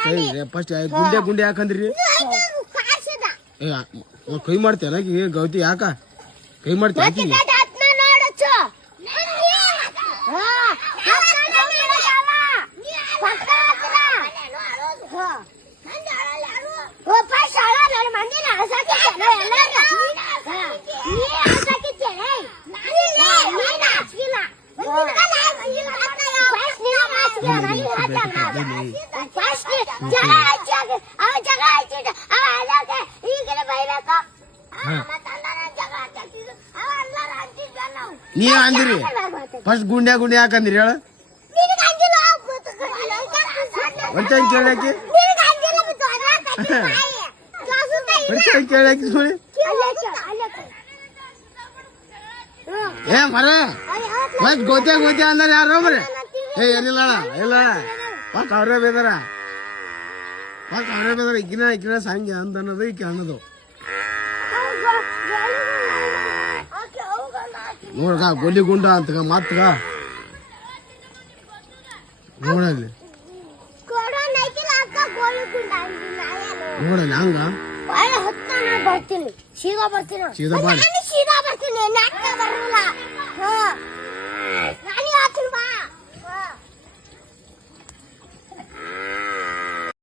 first ಗುಂಡೆ ಯಾಕಂದ್ರಿ ಕೈ ಮಾಡ್ತೇನ ಗೌತಿ ಯಾಕ ಕೈ ಮಾಡ್ತೇನೆ ನೀ ಅಂದಿರಿ ಫಸ್ಟ್ ಗುಂಡೆ ಯಾಕಂದ್ರಿ ಹೇಳ ಕೇಳಾಕಿ ಕೇಳಾಕಿ ಸುಳಿ ಏ ಮರ ಫಸ್ಟ್ ಗೋತೆ ಅಂದ್ರೆ ಯಾರು ಮರ ಏ ಏನಿಲ್ಲ ಇಲ್ಲ ಫಸ್ಟ್ ಅವ್ರೇ ಬೇದಾರ ಇಕ್ಕಿನ ಸಂಗೆ ಅಂತ ಅನ್ನೋದು ಈಕೆ ಅನ್ನೋದು ನೋಡ್ಗ ಗೋಲಿ ಗುಂಡ ಅಂತಗ ಮಾತ್ಗ ನೋಡಲ್ಲಿ ನೋಡಲ್ಲಿ ಹಂಗ ಬರ್ತೀನಿ ಸೀದಾ ಬರ್ತೀನಿ ಸೀದಾ ಬಾಡಿ ಸೀದಾ ಬರ್ತೀನಿ